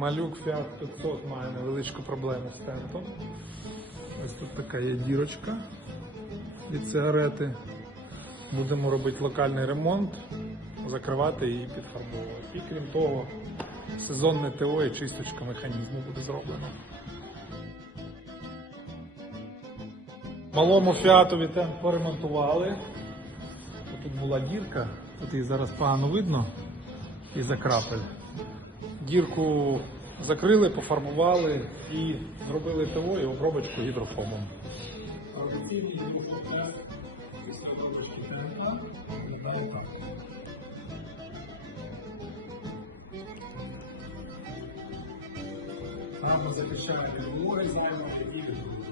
Малюк Fiat 500 має невеличку проблему з тентом. Ось тут така є дірочка від сигарети. Будемо робити локальний ремонт, закривати її підфарбовувати. І крім того, сезонне ТО і чисточка механізму буде зроблено. Малому фіатові темп поремонтували. Тут була дірка, тут її зараз погано видно і за крапель. Дірку закрили, пофарбували і зробили ТО і обробочку гідрофомом. Рама захищає від вологи і від.